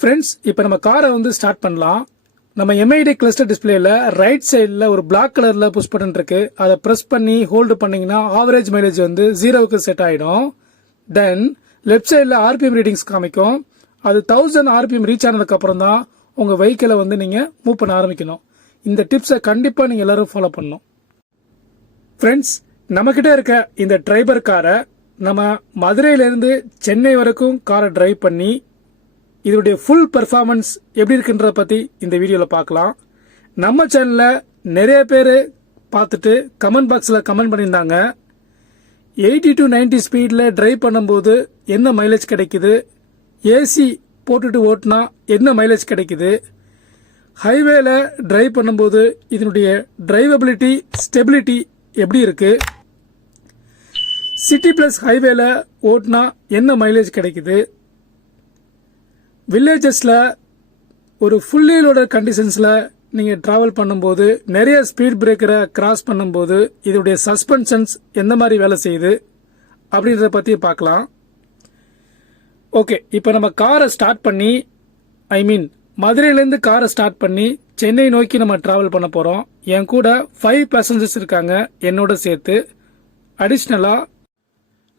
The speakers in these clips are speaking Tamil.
ஃப்ரெண்ட்ஸ், இப்போ நம்ம காரை வந்து ஸ்டார்ட் பண்ணலாம். நம்ம எம்ஐடி கிளஸ்டர் டிஸ்பிளேல ரைட் சைடில் ஒரு பிளாக் கலரில் புஷ் பட்டன் இருக்கு. அதை ப்ரெஸ் பண்ணி ஹோல்டு பண்ணீங்கன்னா ஆவரேஜ் மைலேஜ் வந்து 0க்கு செட் ஆகிடும். தென் லெஃப்ட் சைடில் ஆர்பிஎம் ரீடிங்ஸ் காமிக்கும். அது 1000 ஆர்பிஎம் ரீச் ஆனதுக்கு அப்புறம் தான் உங்கள் வெஹிக்கிளை வந்து நீங்கள் மூவ் பண்ண ஆரம்பிக்கணும். இந்த டிப்ஸை கண்டிப்பாக நீங்கள் எல்லாரும் ஃபாலோ பண்ணணும். ஃப்ரெண்ட்ஸ், நம்மக்கிட்ட இருக்க இந்த டிரைவர் காரை நம்ம மதுரையிலேருந்து சென்னை வரைக்கும் காரை டிரைவ் பண்ணி இதோடைய ஃபுல் பெர்ஃபார்மன்ஸ் எப்படி இருக்குன்றத பற்றி இந்த வீடியோவில் பார்க்கலாம். நம்ம சேனலில் நிறைய பேர் பார்த்துட்டு கமெண்ட் பாக்ஸில் கமெண்ட் பண்ணியிருந்தாங்க. 80 to 90 ஸ்பீடில் டிரைவ் பண்ணும்போது என்ன மைலேஜ் கிடைக்குது, ஏசி போட்டுட்டு ஓட்டினா என்ன மைலேஜ் கிடைக்குது, ஹைவேல டிரைவ் பண்ணும்போது இதனுடைய டிரைவபிலிட்டி ஸ்டெபிலிட்டி எப்படி இருக்கு, சிட்டி பிளஸ் ஹைவேல ஓட்டினா என்ன மைலேஜ் கிடைக்குது, வில்லேஜஸில் ஒரு ஃபுல்லி லோடட் கண்டிஷன்ஸில் நீங்கள் ட்ராவல் பண்ணும்போது நிறைய ஸ்பீட் பிரேக்கரை கிராஸ் பண்ணும்போது இதோடைய சஸ்பென்ஷன்ஸ் எந்த மாதிரி வேலை செய்யுது அப்படின்றத பற்றி பார்க்கலாம். ஓகே, இப்போ நம்ம காரை ஸ்டார்ட் பண்ணி மதுரையிலேருந்து காரை ஸ்டார்ட் பண்ணி சென்னை நோக்கி நம்ம ட்ராவல் பண்ண போகிறோம். என் கூட 5 பேசஞ்சர்ஸ் இருக்காங்க என்னோட சேர்த்து. அடிஷ்னலாக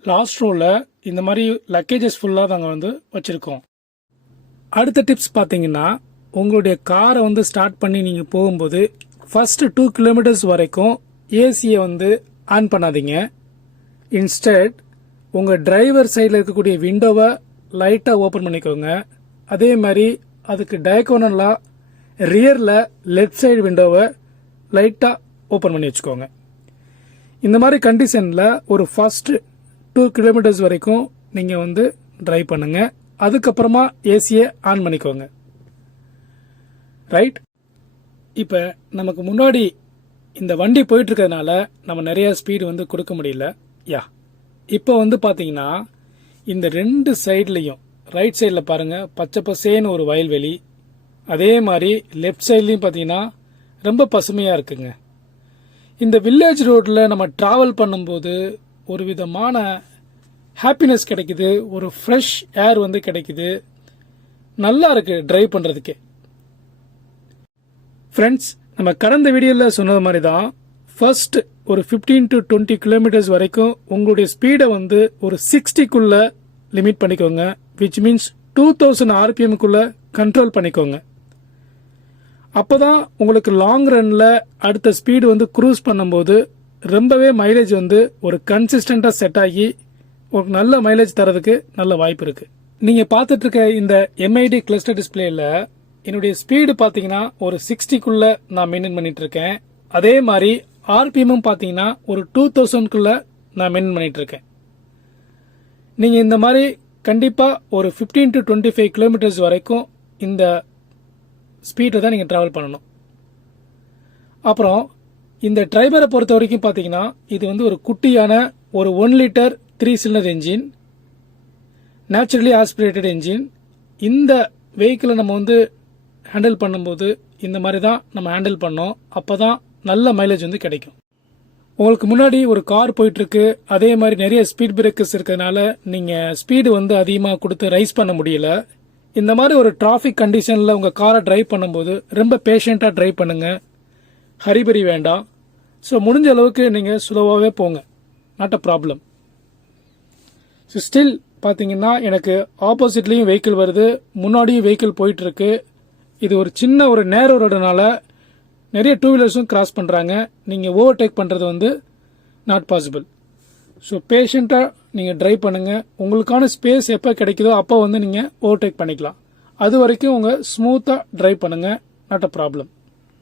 லாஸ்ட் ரோவில் இந்த மாதிரி லக்கேஜஸ் ஃபுல்லாக நாங்கள் வந்து வச்சுருக்கோம். அடுத்த டிப்ஸ் பார்த்தீங்கன்னா, உங்களுடைய காரை வந்து ஸ்டார்ட் பண்ணி நீங்கள் போகும்போது ஃபஸ்ட்டு 2 கிலோமீட்டர்ஸ் வரைக்கும் ஏசியை வந்து ஆன் பண்ணாதீங்க. இன்ஸ்டெட் உங்கள் டிரைவர் சைடில் இருக்கக்கூடிய விண்டோவை லைட்டாக ஓப்பன் பண்ணிக்கோங்க. அதே மாதிரி அதுக்கு டயகோனலாக ரியரில் லெஃப்ட் சைடு விண்டோவை லைட்டாக ஓப்பன் பண்ணி வச்சுக்கோங்க. இந்த மாதிரி கண்டிஷனில் ஒரு ஃபஸ்ட்டு 2 கிலோமீட்டர்ஸ் வரைக்கும் நீங்கள் வந்து டிரைவ் பண்ணுங்கள். அதுக்கப்புறமா ஏசியை ஆன் பண்ணிக்கோங்க. ரைட், இப்போ நமக்கு முன்னாடி இந்த வண்டி போயிட்டு இருக்கிறதுனால நம்ம நிறைய ஸ்பீடு வந்து கொடுக்க முடியல. இப்போ வந்து பார்த்தீங்கன்னா இந்த 2 சைட்லையும் ரைட் சைடில் பாருங்கள் பச்சை பசேன்னு ஒரு வயல்வெளி, அதே மாதிரி லெஃப்ட் சைட்லையும் பார்த்தீங்கன்னா ரொம்ப பசுமையாக இருக்குங்க. இந்த வில்லேஜ் ரோட்டில் நம்ம ட்ராவல் பண்ணும்போது ஒரு விதமான ஹாப்பினஸ் கிடைக்குது, ஒரு ஃப்ரெஷ் ஏர் வந்து கிடைக்குது, நல்லா இருக்கு டிரைவ் பண்ணுறதுக்கு. ஃப்ரெண்ட்ஸ், நம்ம கடந்த வீடியோவில் சொன்னது மாதிரி தான் ஃபர்ஸ்ட் ஒரு 15 to 20 கிலோமீட்டர்ஸ் வரைக்கும் உங்களுடைய ஸ்பீடை வந்து ஒரு 60க்குள்ள லிமிட் பண்ணிக்கோங்க. விச் மீன்ஸ் 2000 ஆர்பிஎம்குள்ள கண்ட்ரோல் பண்ணிக்கோங்க. அப்போதான் உங்களுக்கு லாங் ரன்ல அடுத்த ஸ்பீடு வந்து க்ரூஸ் பண்ணும்போது ரொம்பவே மைலேஜ் வந்து ஒரு கன்சிஸ்டண்டாக செட் ஆகி ஒரு நல்ல மைலேஜ் தரதுக்கு நல்ல வாய்ப்பு இருக்கு. நீங்க பார்த்துட்டு இருக்க இந்த எம்ஐடி கிளஸ்டர் டிஸ்பிளேல என்னுடைய ஸ்பீடு பாத்தீங்கன்னா ஒரு 60க்குள்ள நான் மெயின்டைன் பண்ணிட்டு இருக்கேன். அதே மாதிரி ஆர்பிஎம் பாத்தீங்கன்னா ஒரு 2000க்குள்ள நான் மெயின்டைன் பண்ணிட்டு இருக்கேன். நீங்க இந்த மாதிரி கண்டிப்பா ஒரு 15 to 25 கிலோமீட்டர்ஸ் வரைக்கும் இந்த ஸ்பீடை தான் நீங்க டிராவல் பண்ணணும். அப்புறம் இந்த டிரைவரை பொறுத்த வரைக்கும் பாத்தீங்கன்னா இது வந்து ஒரு குட்டியான ஒரு 1 litre 3 cylinder engine, naturally aspirated engine. இந்த வெஹிக்கிளை நம்ம வந்து ஹேண்டில் பண்ணும்போது இந்த மாதிரி தான் நம்ம ஹேண்டில் பண்ணோம். அப்போ தான் நல்ல மைலேஜ் வந்து கிடைக்கும். உங்களுக்கு முன்னாடி ஒரு கார் போயிட்டுருக்கு, அதே மாதிரி நிறைய ஸ்பீட் பிரேக்கர்ஸ் இருக்கிறதுனால நீங்கள் ஸ்பீடு வந்து அதிகமாக கொடுத்து ரைஸ் பண்ண முடியல. இந்த மாதிரி ஒரு டிராஃபிக் கண்டிஷனில் உங்கள் காரை டிரைவ் பண்ணும்போது ரொம்ப பேஷண்ட்டாக டிரைவ் பண்ணுங்கள், ஹரிபரி வேண்டாம். ஸோ முடிஞ்ச அளவுக்கு நீங்கள் ஸ்லோவாகவே போங்க, not a problem. So still பார்த்தீங்கன்னா எனக்கு ஆப்போசிட்லேயும் வெஹிக்கிள் வருது, முன்னாடியும் வெஹிக்கிள் போயிட்டுருக்கு. இது ஒரு சின்ன ஒரு நேரோ ரோடுனால நிறைய 2 வீலர்ஸும் கிராஸ் பண்ணுறாங்க. நீங்கள் ஓவர்டேக் பண்ணுறது வந்து நாட் பாசிபிள். ஸோ பேஷண்ட்டாக நீங்கள் டிரைவ் பண்ணுங்கள். உங்களுக்கான ஸ்பேஸ் எப்போ கிடைக்குதோ அப்போ வந்து நீங்கள் ஓவர்டேக் பண்ணிக்கலாம். அது வரைக்கும் உங்கள் ஸ்மூத்தாக டிரைவ் பண்ணுங்கள், நாட் அ ப்ராப்ளம்.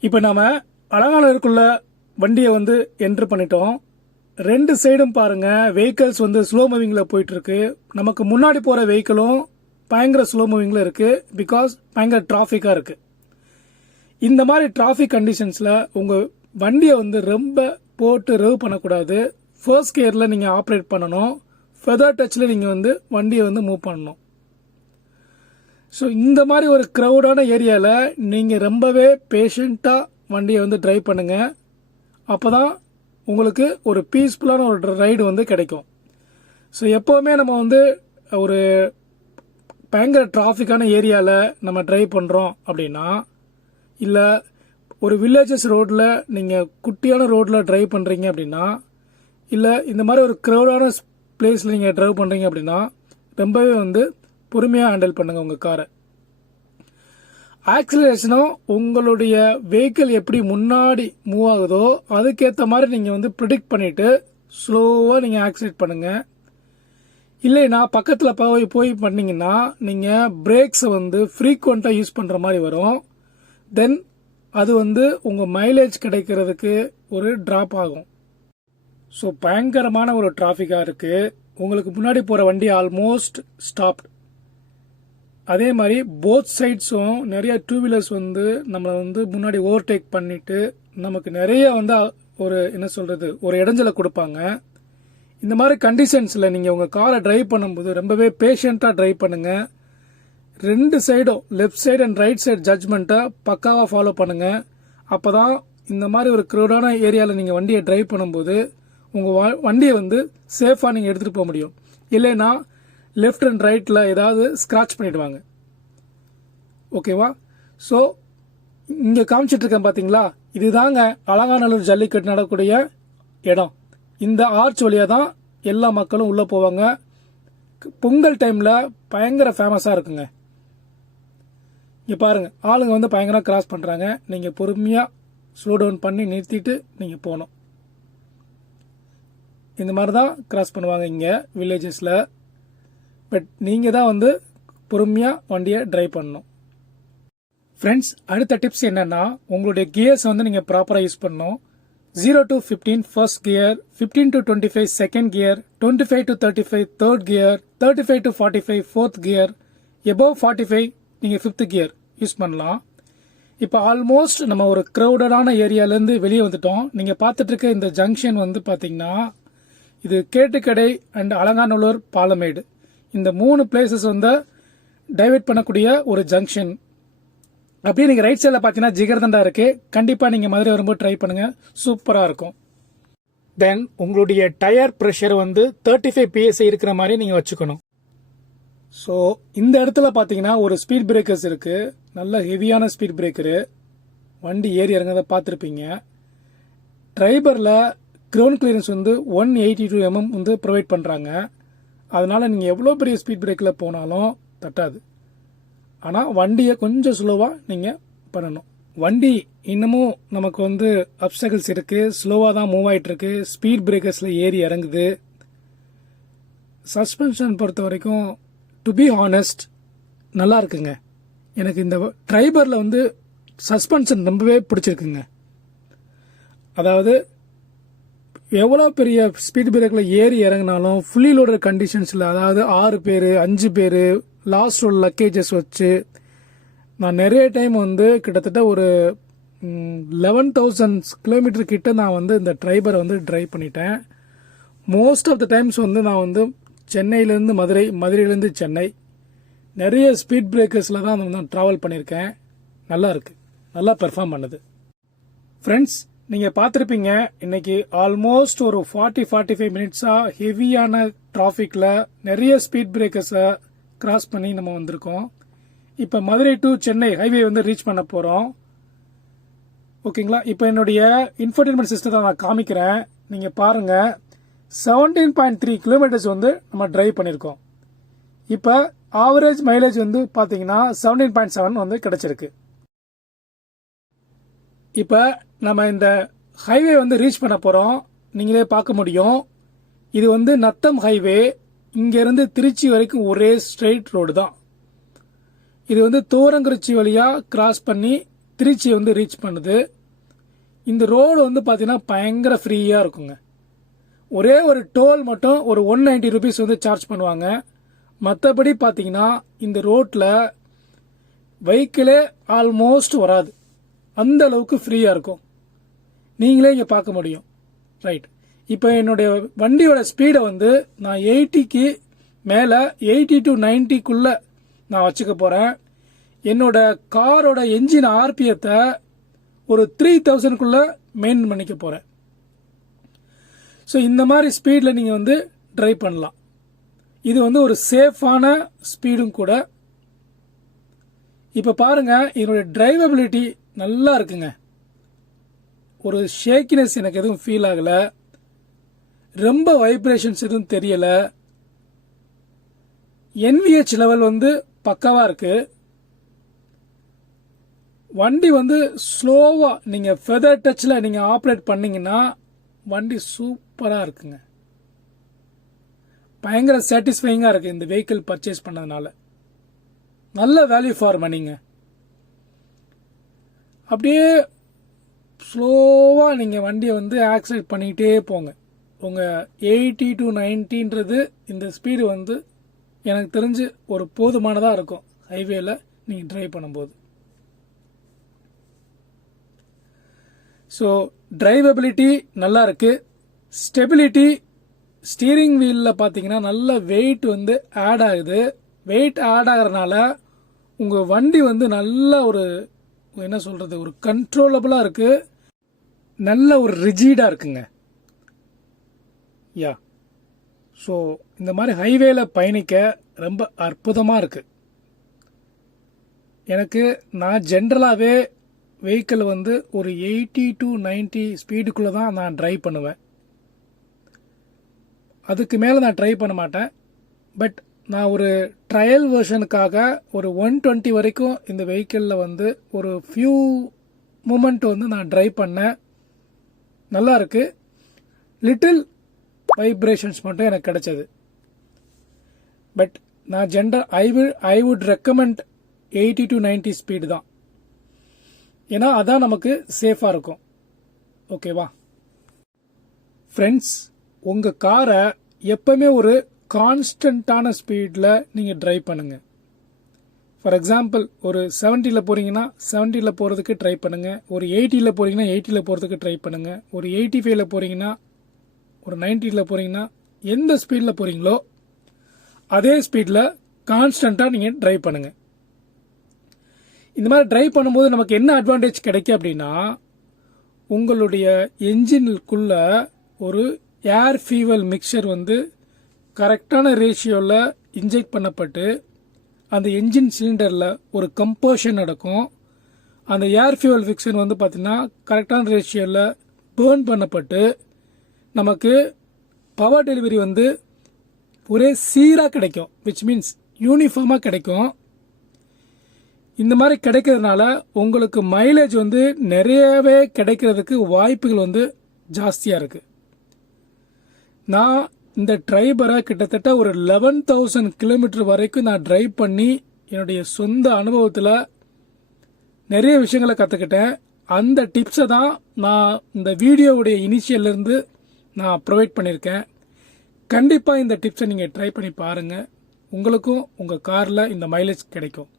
இப்போ நாம் அலங்காநல்லூருக்குள்ள வண்டியை வந்து என்ட்ரு பண்ணிட்டோம். 2 சைடும் பாருங்க வெஹிக்கிள்ஸ் வந்து ஸ்லோ மூவிங்ல போயிட்டு இருக்கு. நமக்கு முன்னாடி போற வெஹிக்கிளும் பயங்கர ஸ்லோ மூவிங்ல இருக்கு, பிகாஸ் பயங்கர டிராபிக்கா இருக்கு. இந்த மாதிரி டிராபிக் கண்டிஷன்ஸ்ல உங்க வண்டியை வந்து ரொம்ப போட்டு ரெவ் பண்ணக்கூடாது. ஃபர்ஸ்ட் கியர்ல நீங்க ஆப்ரேட் பண்ணணும். ஃபெதர் டச்ல நீங்க வந்து வண்டியை வந்து மூவ் பண்ணணும். ஸோ இந்த மாதிரி ஒரு கிரௌடான ஏரியால நீங்க ரொம்பவே பேஷண்டா வண்டியை வந்து டிரைவ் பண்ணுங்க. அப்பதான் உங்களுக்கு ஒரு பீஸ்ஃபுல்லான ஒரு ரைடு வந்து கிடைக்கும். ஸோ எப்போவுமே நம்ம வந்து ஒரு பயங்கர டிராஃபிக்கான ஏரியாவில் நம்ம டிரைவ் பண்ணுறோம் அப்படின்னா, இல்லை ஒரு வில்லேஜஸ் ரோட்டில் நீங்கள் குட்டியான ரோட்டில் டிரைவ் பண்ணுறீங்க அப்படின்னா, இல்லை இந்த மாதிரி ஒரு க்ரௌடான பிளேஸில் நீங்கள் டிரைவ் பண்ணுறீங்க அப்படின்னா ரொம்பவே வந்து பொறுமையாக ஹேண்டில் பண்ணுங்கள் உங்கள் காரை. ஆக்சிலரேஷனும் உங்களுடைய வெஹிக்கிள் எப்படி முன்னாடி மூவ் ஆகுதோ அதுக்கேற்ற மாதிரி நீங்கள் வந்து ப்ரிடிக்ட் பண்ணிவிட்டு ஸ்லோவாக நீங்கள் ஆக்சிலேட் பண்ணுங்கள். இல்லைன்னா பக்கத்தில் போய் பண்ணிங்கன்னா நீங்கள் பிரேக்ஸை வந்து ஃப்ரீக்வெண்ட்டாக யூஸ் பண்ணுற மாதிரி வரும். தென் அது வந்து உங்கள் மைலேஜ் கிடைக்கிறதுக்கு ஒரு ட்ராப் ஆகும். ஸோ பயங்கரமான ஒரு டிராஃபிக்காக இருக்குது. உங்களுக்கு முன்னாடி போகிற வண்டி ஆல்மோஸ்ட் ஸ்டாப்ட். அதே மாதிரி போத் சைட்ஸும் நிறைய டூ வீலர்ஸ் வந்து நம்மளை வந்து முன்னாடி ஓவர்டேக் பண்ணிட்டு நமக்கு நிறைய வந்து ஒரு என்ன சொல்கிறது ஒரு இடைஞ்சலை கொடுப்பாங்க. இந்த மாதிரி கண்டிஷன்ஸில் நீங்கள் உங்கள் காரை டிரைவ் பண்ணும்போது ரொம்பவே பேஷண்ட்டாக டிரைவ் பண்ணுங்கள். ரெண்டு சைடும் left side and right side ஜட்ஜ்மெண்ட்டை பக்காவாக ஃபாலோ பண்ணுங்கள். அப்போ தான் இந்த மாதிரி ஒரு க்ரௌடான ஏரியாவில் நீங்கள் வண்டியை டிரைவ் பண்ணும்போது உங்கள் வண்டியை வந்து சேஃபாக நீங்கள் எடுத்துகிட்டு போக முடியும். இல்லைன்னா லெஃப்ட் அண்ட் ரைட்டில் ஏதாவது ஸ்க்ராட்ச் பண்ணிடுவாங்க. ஓகேவா? ஸோ இங்கே காமிச்சிட்ருக்கேன் பார்த்தீங்களா, இதுதாங்க அலங்காநல்லூர் ஜல்லிக்கட்டு நடக்கக்கூடிய இடம். இந்த ஆர்ச் வழியாக தான் எல்லா மக்களும் உள்ளே போவாங்க. பொங்கல் டைமில் பயங்கர ஃபேமஸாக இருக்குங்க. இங்கே பாருங்கள், ஆளுங்க வந்து பயங்கரம் கிராஸ் பண்ணுறாங்க. நீங்கள் பொறுமையாக ஸ்லோ டவுன் பண்ணி நிறுத்திட்டு நீங்கள் போகணும். இந்த மாதிரி தான் கிராஸ் பண்ணுவாங்க இங்கே வில்லேஜஸில். பட் நீங்கள் தான் வந்து பொறுமையாக வண்டியை டிரைவ் பண்ணணும். ஃப்ரெண்ட்ஸ், அடுத்த டிப்ஸ் என்னென்னா, உங்களுடைய கியர்ஸ் வந்து நீங்கள் ப்ராப்பராக யூஸ் பண்ணணும். 0 to 15 first gear, 15 to 25 second gear, 25 to 35 third gear, 35 to 45 fourth gear, above 45 நீங்கள் ஃபிஃப்த் கியர் யூஸ் பண்ணலாம். இப்போ ஆல்மோஸ்ட் நம்ம ஒரு க்ரௌடடான ஏரியாலேருந்து வெளியே வந்துட்டோம். நீங்கள் பார்த்துட்டு இருக்க இந்த ஜங்ஷன் வந்து பார்த்தீங்கன்னா இது கேட்டுக்கடை அண்ட் அலங்காநல்லூர் பாலமேடு, இந்த 3 பிளேசஸ் வந்து டைவர்ட் பண்ணக்கூடிய ஒரு ஜங்ஷன். அப்படியே நீங்கள் ரைட் சைடில் பார்த்தீங்கன்னா ஜிகர்தண்டா இருக்குது. கண்டிப்பாக நீங்கள் மதுரை வரும்போது ட்ரை பண்ணுங்கள், சூப்பராக இருக்கும். தென் உங்களுடைய டயர் ப்ரெஷர் வந்து 35 PSI இருக்கிற மாதிரி நீங்கள் வச்சுக்கணும். ஸோ இந்த இடத்துல பார்த்தீங்கன்னா ஒரு ஸ்பீட் பிரேக்கர்ஸ் இருக்குது, நல்ல ஹெவியான ஸ்பீட் பிரேக்கரு. வண்டி ஏறி இறங்கதை பார்த்துருப்பீங்க. டிரைவரில் கிரவுண்ட் கிளியரன்ஸ் வந்து 182 mm வந்து ப்ரொவைட் பண்ணுறாங்க. அதனால் நீங்கள் எவ்வளோ பெரிய ஸ்பீட் பிரேக்கில் போனாலும் தட்டாது. ஆனால் வண்டியை கொஞ்சம் ஸ்லோவாக நீங்கள் பண்ணணும். வண்டி இன்னமும் நமக்கு வந்து அப்டக்கிள்ஸ் இருக்குது, ஸ்லோவாக தான் மூவ் ஆகிட்டுருக்கு, ஸ்பீட் பிரேக்கர்ஸில் ஏறி இறங்குது. சஸ்பென்ஷன் பொறுத்த வரைக்கும் டு பி ஹானஸ்ட் நல்லா இருக்குங்க. எனக்கு இந்த டிரைவரில் வந்து சஸ்பென்ஷன் ரொம்பவே பிடிச்சிருக்குங்க. அதாவது எவ்வளோ பெரிய ஸ்பீட் பிரேக்கில் ஏறி இறங்கினாலும் ஃபுல்லி லோடட் கண்டிஷன்ஸில், அதாவது 6 பேர் 5 பேர் லாஸ்ட் ரோல் லக்கேஜஸ் வச்சு நான் நிறைய டைம் வந்து கிட்டத்தட்ட ஒரு 11,000 கிலோமீட்டர் கிட்ட நான் வந்து இந்த டிரைவரை வந்து டிரைவ் பண்ணிட்டேன். மோஸ்ட் ஆஃப் த டைம்ஸ் வந்து நான் வந்து சென்னையிலேருந்து மதுரை, மதுரையிலேருந்து சென்னை நிறைய ஸ்பீட் பிரேக்கர்ஸில் தான் நான் ட்ராவல் பண்ணியிருக்கேன். நல்லா இருக்குது, நல்லா பெர்ஃபார்ம் பண்ணுது. ஃப்ரெண்ட்ஸ், நீங்கள் பார்த்துருப்பீங்க இன்னைக்கு ஆல்மோஸ்ட் ஒரு 40-45 மினிட்ஸாக ஹெவியான டிராஃபிக்கில் நிறைய ஸ்பீட் பிரேக்கர்ஸை கிராஸ் பண்ணி நம்ம வந்திருக்கோம். இப்போ மதுரை டு சென்னை ஹைவே வந்து ரீச் பண்ண போகிறோம். ஓகேங்களா? இப்போ என்னுடைய இன்ஃபர்டைன்மெண்ட் சிஸ்டத்தை நான் காமிக்கிறேன், நீங்கள் பாருங்கள். 17.3 கிலோமீட்டர்ஸ் வந்து நம்ம டிரைவ் பண்ணியிருக்கோம். இப்போ ஆவரேஜ் மைலேஜ் வந்து பார்த்தீங்கன்னா 17.7 வந்து கிடைச்சிருக்கு. இப்போ நம்ம இந்த ஹைவே வந்து ரீச் பண்ண போகிறோம். நீங்களே பார்க்க முடியும், இது வந்து நத்தம் ஹைவே. இங்கேருந்து திருச்சி வரைக்கும் ஒரே ஸ்ட்ரெயிட் ரோடு தான். இது வந்து தூரங்குறிச்சி வழியாக கிராஸ் பண்ணி திருச்சி வந்து ரீச் பண்ணுது. இந்த ரோடு வந்து பார்த்தீங்கன்னா பயங்கர ஃப்ரீயாக இருக்குங்க. ஒரே ஒரு டோல் மட்டும் ஒரு 190 rupees வந்து சார்ஜ் பண்ணுவாங்க. மற்றபடி பார்த்தீங்கன்னா இந்த ரோட்டில் வெஹிக்கிளே ஆல்மோஸ்ட் வராது, அந்த அளவுக்கு ஃப்ரீயாக இருக்கும். நீங்களே இங்கே பார்க்க முடியும். ரைட், இப்போ என்னுடைய வண்டியோட ஸ்பீடை வந்து நான் 80க்கு மேலே 80 to 90க்குள்ளே நான் வச்சுக்க போகிறேன். என்னோட காரோட என்ஜின் ஆர்பிஎத்தை ஒரு 3000க்குள்ளே மெயின்டைன் பண்ணிக்க போகிறேன். ஸோ இந்த மாதிரி ஸ்பீடில் நீங்கள் வந்து ட்ரைவ் பண்ணலாம். இது வந்து ஒரு சேஃபான ஸ்பீடும் கூட. இப்போ பாருங்க, இதனுடைய டிரைவபிலிட்டி நல்லா இருக்குங்க. ஒரு ஷேக்கினஸ் எனக்கு எதுவும் ஃபீல் ஆகல, ரொம்ப வைப்ரேஷன்ஸ் எதுவும் தெரியல. NVH லெவல் வந்து பக்காவா இருக்கு. வண்டி வந்து ஸ்லோவா நீங்க ஃபெதர் டச்ல நீங்க ஆப்ரேட் பண்ணீங்கன்னா வண்டி சூப்பரா இருக்குங்க. பயங்கர சாட்டிஸ்ஃபைங்கா இருக்கு இந்த வெஹிக்கிள் பர்ச்சேஸ் பண்ணதுனால. நல்ல வேல்யூ ஃபார் மணிங்க. அப்படியே ஸ்லோவா நீங்க வண்டியை வந்து ஆக்சிலேட் பண்ணிக்கிட்டே போங்க. உங்க 80 to 90ன்றது இந்த ஸ்பீடு வந்து எனக்கு தெரிஞ்சு ஒரு போதுமானதா இருக்கும் ஹைவேல நீங்க டிரைவ் பண்ணும்போது. ஸோ டிரைவபிலிட்டி நல்லா இருக்கு. ஸ்டெபிலிட்டி, ஸ்டீரிங் வீலில் பார்த்தீங்கன்னா நல்ல வெயிட் வந்து ஆட் ஆகுது. வெயிட் ஆட் ஆகிறதுனால உங்கள் வண்டி வந்து நல்ல ஒரு என்ன சொல்கிறது, ஒரு கண்ட்ரோலபிளாக இருக்கு. நல்ல ஒரு ரிஜிடாக இருக்குங்க. யா ஸோ இந்த மாதிரி ஹைவேல பயணிக்க ரொம்ப அற்புதமாக இருக்கு. எனக்கு நான் ஜென்ரலாகவே வெஹிக்கிள் வந்து ஒரு 80 to 90 ஸ்பீடுக்குள்ளே தான் நான் ட்ரைவ் பண்ணுவேன். அதுக்கு மேலே நான் ட்ரைவ் பண்ண மாட்டேன். பட் நான் ஒரு ட்ரையல் வெர்ஷனுக்காக ஒரு 120 வரைக்கும் இந்த வெஹிக்கிளில் வந்து ஒரு ஃபியூ மூமெண்ட் வந்து நான் ட்ரைவ் பண்ணேன். நல்லா இருக்கு. லிட்டில் வைப்ரேஷன்ஸ் மட்டும் எனக்கு கிடைச்சது. பட் நான் I would recommend 80 to 90 speed தான். ஏன்னா அதான் நமக்கு சேஃபாக இருக்கும். ஓகேவா ஃப்ரெண்ட்ஸ், உங்கள் காரை எப்பவுமே ஒரு கான்ஸ்டன்டான ஸ்பீடில் நீங்கள் டிரைவ் பண்ணுங்கள். ஃபார் எக்ஸாம்பிள் ஒரு 70ல் போகிறீங்கன்னா 70ல் போகிறதுக்கு ட்ரை பண்ணுங்கள். ஒரு 80ல் போகிறீங்கன்னா 80ல் போகிறதுக்கு ட்ரை பண்ணுங்கள். ஒரு 85ல் போகிறீங்கன்னா, ஒரு 90ல் போகிறீங்கன்னா, எந்த ஸ்பீடில் போகிறீங்களோ அதே ஸ்பீடில் கான்ஸ்டண்ட்டாக நீங்கள் டிரைவ் பண்ணுங்கள். இந்த மாதிரி டிரைவ் பண்ணும்போது நமக்கு என்ன அட்வான்டேஜ் கிடைக்கும் அப்படின்னா, உங்களுடைய என்ஜினுக்குள்ள ஒரு ஏர் ஃபியூவல் மிக்சர் வந்து கரெக்டான ரேஷியோவில் இன்ஜெக்ட் பண்ணப்பட்டு அந்த என்ஜின் சிலிண்டரில் ஒரு கம்போஷன் நடக்கும். அந்த ஏர் ஃபியூவல் மிக்சர் வந்து பார்த்திங்கன்னா கரெக்டான ரேஷியோவில் பேர்ன் பண்ணப்பட்டு நமக்கு பவர் டெலிவரி வந்து ஒரே சீராக கிடைக்கும். விச் மீன்ஸ் யூனிஃபார்மாக கிடைக்கும். இந்த மாதிரி கிடைக்கிறதுனால உங்களுக்கு மைலேஜ் வந்து நிறையவே கிடைக்கிறதுக்கு வாய்ப்புகள் வந்து ஜாஸ்தியாக இருக்கு. நான் இந்த டிரைவரை கிட்டத்தட்ட ஒரு 11,000 கிலோமீட்டர் வரைக்கும் நான் டிரைவ் பண்ணி என்னுடைய சொந்த அனுபவத்தில் நிறைய விஷயங்களை கற்றுக்கிட்டேன். அந்த டிப்ஸை தான் நான் இந்த வீடியோவுடைய இனிஷியல்லேருந்து நான் ப்ரொவைட் பண்ணியிருக்கேன். கண்டிப்பாக இந்த டிப்ஸை நீங்கள் ட்ரை பண்ணி பாருங்கள். உங்களுக்கும் உங்கள் காரில் இந்த மைலேஜ் கிடைக்கும்.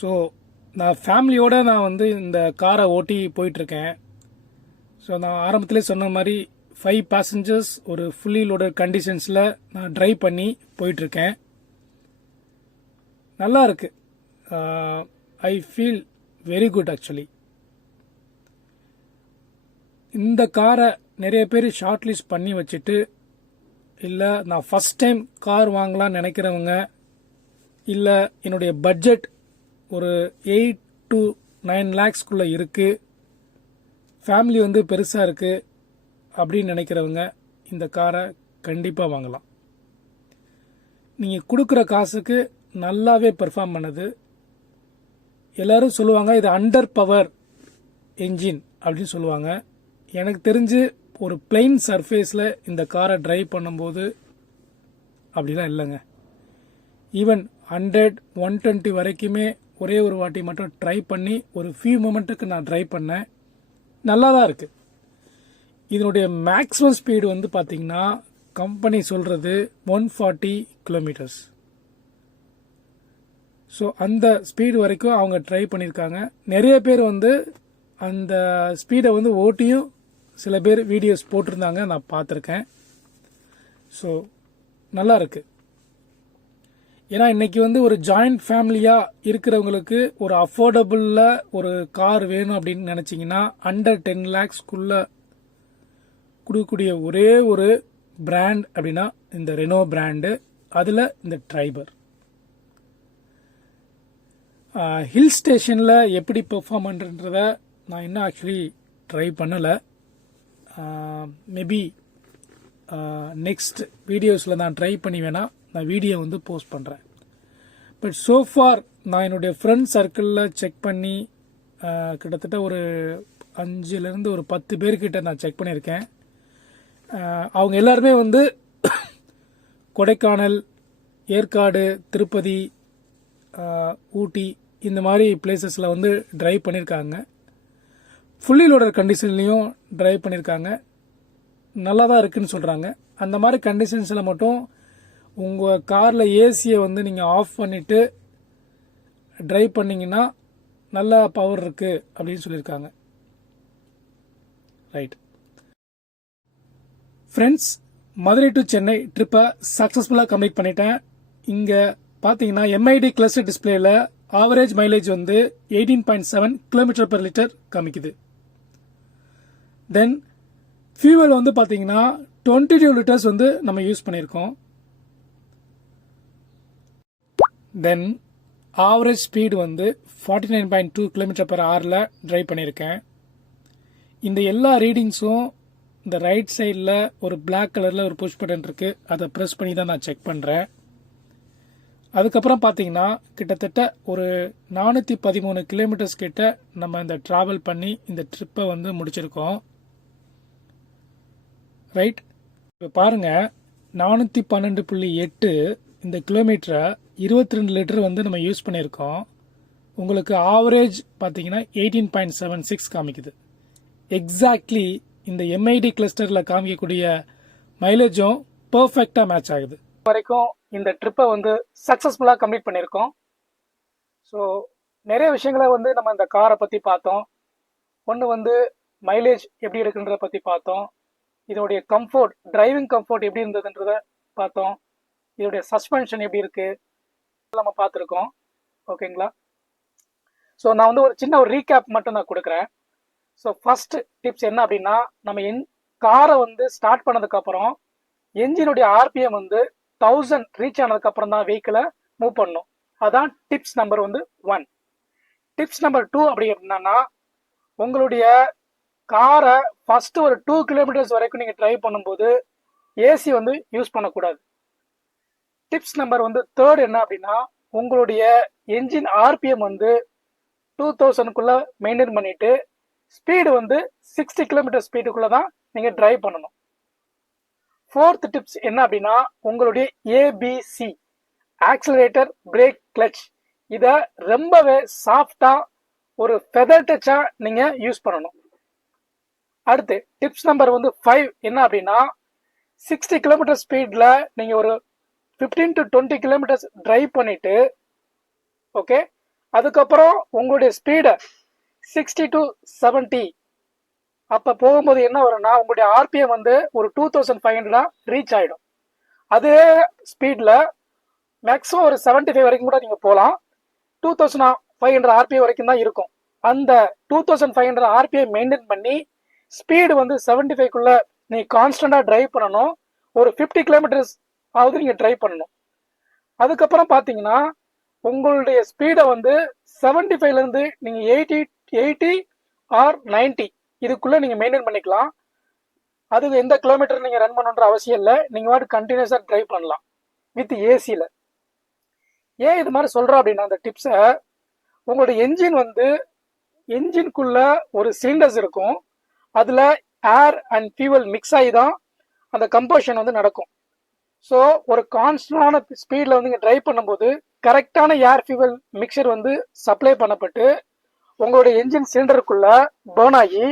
ஸோ நான் ஃபேமிலியோடு நான் வந்து இந்த காரை ஓட்டி போயிட்டுருக்கேன். ஸோ நான் ஆரம்பத்திலே சொன்ன மாதிரி 5 பேசஞ்சர்ஸ் ஒரு ஃபுல்லி லோடட் கண்டிஷன்ஸில் நான் ட்ரைவ் பண்ணி போயிட்டுருக்கேன். நல்லா இருக்கு. I feel very good actually. இந்த காரை நிறைய பேர் ஷார்ட் லிஸ்ட் பண்ணி வச்சுட்டு, இல்லை நான் ஃபஸ்ட் டைம் கார் வாங்கலாம்னு நினைக்கிறவங்க, இல்லை என்னுடைய பட்ஜெட் ஒரு 8 to 9 lakhsக்குள்ளே இருக்குது, ஃபேமிலி வந்து பெருசாக இருக்குது அப்படின்னு நினைக்கிறவங்க இந்த காரை கண்டிப்பாக வாங்கலாம். நீங்கள் கொடுக்குற காசுக்கு நல்லாவே பெர்ஃபார்ம் பண்ணுது. எல்லோரும் சொல்லுவாங்க இது அண்டர் பவர் என்ஜின் அப்படின்னு சொல்லுவாங்க. எனக்கு தெரிஞ்சு ஒரு பிளெயின் சர்ஃபேஸில் இந்த காரை டிரைவ் பண்ணும்போது அப்படிலாம் இல்லைங்க. ஈவன் 100, 120 வரைக்குமே ஒரே ஒரு வாட்டி மட்டும் ட்ரை பண்ணி ஒரு ஃபியூ மூமெண்ட்டுக்கு நான் ட்ரைவ் பண்ணேன். நல்லா தான் இருக்குது. இதனுடைய மேக்ஸிமம் ஸ்பீடு வந்து பார்த்திங்கன்னா கம்பெனி சொல்கிறது 140 கிலோமீட்டர்ஸ். ஸோ அந்த ஸ்பீடு வரைக்கும் அவங்க ட்ரை பண்ணியிருக்காங்க. நிறைய பேர் வந்து அந்த ஸ்பீடை வந்து ஓட்டியும் சில பேர் வீடியோஸ் போட்டிருந்தாங்க, நான் பார்த்துருக்கேன். ஸோ நல்லா இருக்குது. ஏன்னா இன்றைக்கி வந்து ஒரு ஜாயிண்ட் ஃபேமிலியாக இருக்கிறவங்களுக்கு ஒரு அஃபோர்டபுளில் ஒரு கார் வேணும் அப்படின்னு நினச்சிங்கன்னா அண்டர் 10 lakhsக்குள்ளே கொடுக்கக்கூடிய ஒரே ஒரு பிராண்ட் அப்படின்னா இந்த ரெனோ பிராண்டு. அதில் இந்த ட்ரைபர் ஹில் ஸ்டேஷனில் எப்படி பெர்ஃபார்ம் பண்ணுறன்றத நான் இன்னும் ஆக்சுவலி ட்ரை பண்ணலை. மேபி நெக்ஸ்ட் வீடியோஸில் நான் ட்ரை பண்ணி வேணால் நான் வீடியோ வந்து போஸ்ட் பண்ணுறேன். பட் சோஃபார் நான் என்னுடைய ஃப்ரெண்ட் சர்க்கிளில் செக் பண்ணி கிட்டத்தட்ட ஒரு 5லேருந்து ஒரு 10 பேர்கிட்ட நான் செக் பண்ணியிருக்கேன். அவங்க எல்லாருமே வந்து கொடைக்கானல், ஏற்காடு, திருப்பதி, ஊட்டி இந்த மாதிரி பிளேசஸில் வந்து ட்ரைவ் பண்ணியிருக்காங்க. ஃபுல்லி லோடர் கண்டிஷன்லேயும் ட்ரைவ் பண்ணியிருக்காங்க. நல்லா தான் இருக்குதுன்னு சொல்கிறாங்க. அந்த மாதிரி கண்டிஷன்ஸில் மட்டும் உங்கள் காரில் ஏசியை வந்து நீங்கள் ஆஃப் பண்ணிவிட்டு ட்ரைவ் பண்ணிங்கன்னா நல்லா பவர் இருக்குது அப்படின்னு சொல்லியிருக்காங்க. Right friends, Madurai to Chennai ட்ரிப்பை சக்ஸஸ்ஃபுல்லாக கம்ப்ளீட் பண்ணிட்டேன். இங்கே பார்த்தீங்கன்னா எம்ஐடி கிளஸ்டர் டிஸ்பிளேல ஆவரேஜ் மைலேஜ் வந்து 18.7 km/L காமிக்குது. தென் ஃபியூவல் வந்து பார்த்தீங்கன்னா 22 liters வந்து நம்ம யூஸ் பண்ணியிருக்கோம். தென் ஆவரேஜ் ஸ்பீடு வந்து 49.2 km/h டிரைவ் பண்ணியிருக்கேன். இந்த எல்லா ரீடிங்ஸும் இந்த ரைட் சைடில் ஒரு பிளாக் கலரில் ஒரு புஷ் பட்டன் இருக்குது, அதை ப்ரெஸ் பண்ணி தான் நான் செக் பண்ணுறேன். அதுக்கப்புறம் பார்த்தீங்கன்னா கிட்டத்தட்ட ஒரு 413 km கிட்ட நம்ம இந்த ட்ராவல் பண்ணி இந்த ட்ரிப்பை வந்து முடிச்சிருக்கோம். ரைட், இப்போ பாருங்கள் 412.8 இந்த கிலோமீட்டரை 22 லிட்டர் வந்து நம்ம யூஸ் பண்ணியிருக்கோம். உங்களுக்கு ஆவரேஜ் பார்த்தீங்கன்னா 18.76 காமிக்குது. எக்ஸாக்ட்லி இந்த எம்ஐடி கிளஸ்டரில் காமிக்கக்கூடிய மைலேஜும் பர்ஃபெக்டாக மேட்ச் ஆகுது. வரைக்கும் இந்த ட்ரிப்பை வந்து சக்ஸஸ்ஃபுல்லாக கம்ப்ளீட் பண்ணியிருக்கோம். ஸோ நிறைய விஷயங்களை வந்து நம்ம இந்த காரை பற்றி பார்த்தோம். ஒன்று வந்து மைலேஜ் எப்படி இருக்குன்றதை பற்றி பார்த்தோம். இதோடைய கம்ஃபோர்ட், டிரைவிங் கம்ஃபோர்ட் எப்படி இருந்ததுன்றதை பார்த்தோம். இதோடைய சஸ்பென்ஷன் எப்படி இருக்குது நம்ம பார்த்துருக்கோம். ஓகேங்களா? ஸோ நான் வந்து ஒரு சின்ன ஒரு ரீகேப் மட்டும் நான் கொடுக்குறேன். ஸோ ஃபர்ஸ்ட் டிப்ஸ் என்ன அப்படின்னா, நம்ம காரை வந்து ஸ்டார்ட் பண்ணதுக்கப்புறம் என்ஜினுடைய ஆர்பிஎம் வந்து 1000 ரீச் ஆனதுக்கப்புறம் தான் வெஹிக்கிளை மூவ் பண்ணணும். அதான் டிப்ஸ் நம்பர் வந்து 1. டிப்ஸ் நம்பர் 2 அப்படி என்னன்னா, உங்களுடைய காரை ஃபர்ஸ்ட் ஒரு 2 kilometers வரைக்கும் நீங்கள் ட்ரைவ் பண்ணும்போது ஏசி வந்து யூஸ் பண்ணக்கூடாது. டிப்ஸ் நம்பர் வந்து 3 என்ன அப்படின்னா, உங்களுடைய என்ஜின் ஆர்பிஎம் வந்து 2000க்குள்ளே மெயின்டைன் பண்ணிட்டு ஸ்பீடு வந்து 60 km ஸ்பீடுக்குள்ளே தான் நீங்கள் ட்ரைவ் பண்ணணும். 4th டிப்ஸ் என்ன அப்படின்னா, உங்களுடைய ஏபிசி ஆக்சிலரேட்டர், பிரேக், கிளச் இதை ரொம்பவே சாஃப்டாக ஒரு ஃபெதர் டச்சாக நீங்கள் யூஸ் பண்ணணும். அடுத்து டிப்ஸ் நம்பர் வந்து 5 என்ன அப்படின்னா, 60 km ஸ்பீடில் நீங்கள் ஒரு 15 to 20 km ட்ரைவ் பண்ணிட்டு, ஓகே, அதுக்கப்புறம் உங்களுடைய ஸ்பீடை 60 to 70 அப்போ போகும்போது என்ன வரும்னா, உங்களுடைய ஆர்பிஎம் வந்து ஒரு 2500 ரீச் ஆகிடும். அதே ஸ்பீடில் மேக்ஸிமம் ஒரு 75 வரைக்கும் கூட நீங்கள் போகலாம். 2500 ஆர்பிஎம் வரைக்கும் தான் இருக்கும். அந்த 2500 ஆர்பிஎம் மெயின்டைன் பண்ணி ஸ்பீடு வந்து 75க்குள்ளே நீங்கள் கான்ஸ்டண்டாக ட்ரைவ் பண்ணணும். ஒரு 50 km ஆவது நீங்கள் ட்ரைவ் பண்ணணும். அதுக்கப்புறம் பார்த்தீங்கன்னா உங்களுடைய ஸ்பீடை வந்து 75லேருந்து நீங்கள் 80 or 90 இதுக்குள்ளே நீங்கள் மெயின்டைன் பண்ணிக்கலாம். அதுக்கு எந்த கிலோமீட்டர் நீங்கள் ரன் பண்ணுன்ற அவசியம் இல்லை. நீங்கள் வாட்டு கண்டினியூஸாக ட்ரைவ் பண்ணலாம் வித் ஏசியில். ஏன் இது மாதிரி சொல்கிறோம் அப்படின்னா, அந்த டிப்ஸை உங்களுடைய என்ஜின்குள்ளே ஒரு சிலிண்டர்ஸ் இருக்கும். அதில் ஏர் அண்ட் ஃபியூவல் மிக்ஸ் ஆகி தான் அந்த கம்பஷன் வந்து நடக்கும். ஸோ ஒரு கான்ஸ்டன்டான ஸ்பீடில் வந்து நீங்கள் ட்ரைவ் பண்ணும்போது கரெக்டான ஏர் ஃபியூவல் மிக்சர் வந்து சப்ளை பண்ணப்பட்டு உங்களுடைய என்ஜின் சிலிண்டருக்குள்ளே பேர்ன் ஆகி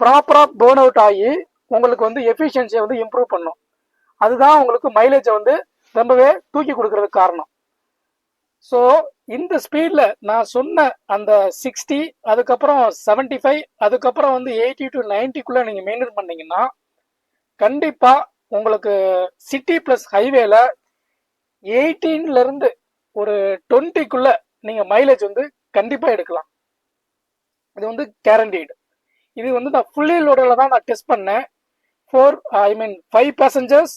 ப்ராப்பராக பேர்ன் அவுட் ஆகி உங்களுக்கு வந்து எஃபிஷியன்சியை வந்து இம்ப்ரூவ் பண்ணும். அதுதான் உங்களுக்கு மைலேஜை வந்து ரொம்பவே தூக்கி கொடுக்கறதுக்கு காரணம். ஸோ இந்த ஸ்பீடில் நான் சொன்ன அந்த 60, அதுக்கப்புறம் 75, அதுக்கப்புறம் வந்து 80 to 90க்குள்ளே நீங்கள் மெயின்டைன் பண்ணீங்கன்னா கண்டிப்பாக உங்களுக்கு சிட்டி ப்ளஸ் ஹைவேல 18லேருந்து ஒரு 20க்குள்ளே நீங்கள் மைலேஜ் வந்து கண்டிப்பாக எடுக்கலாம். இது வந்து கேரண்டீடு. இது வந்து நான் ஃபுல்லி லோடில் தான் நான் டெஸ்ட் பண்ணேன். 5 passengers,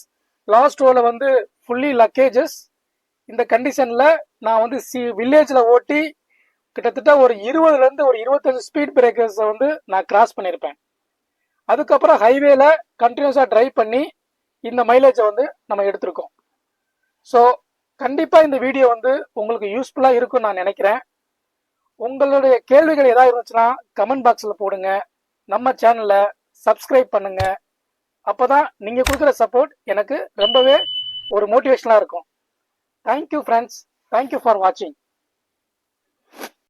லாஸ்ட் ரோவில் வந்து ஃபுல்லி லக்கேஜஸ். இந்த கண்டிஷனில் நான் வந்து வில்லேஜில் ஓட்டி கிட்டத்தட்ட ஒரு 20லேருந்து ஒரு 25 ஸ்பீட் பிரேக்கர்ஸை வந்து நான் கிராஸ் பண்ணியிருப்பேன். அதுக்கப்புறம் ஹைவேல கண்டினியூஸாக டிரைவ் பண்ணி இந்த மைலேஜை வந்து நம்ம எடுத்திருக்கோம். ஸோ கண்டிப்பாக இந்த வீடியோ வந்து உங்களுக்கு யூஸ்ஃபுல்லாக இருக்கும்னு நான் நினைக்கிறேன். உங்களுடைய கேள்விகள் ஏதாவது இருந்துச்சுன்னா கமெண்ட் பாக்ஸில் போடுங்க. நம்ம சேனலை சப்ஸ்கிரைப் பண்ணுங்க. அப்போதான் நீங்கள் கொடுக்குற சப்போர்ட் எனக்கு ரொம்பவே ஒரு மோட்டிவேஷனாக இருக்கும். Thank you friends. தேங்க்யூ ஃபார் வாட்சிங்.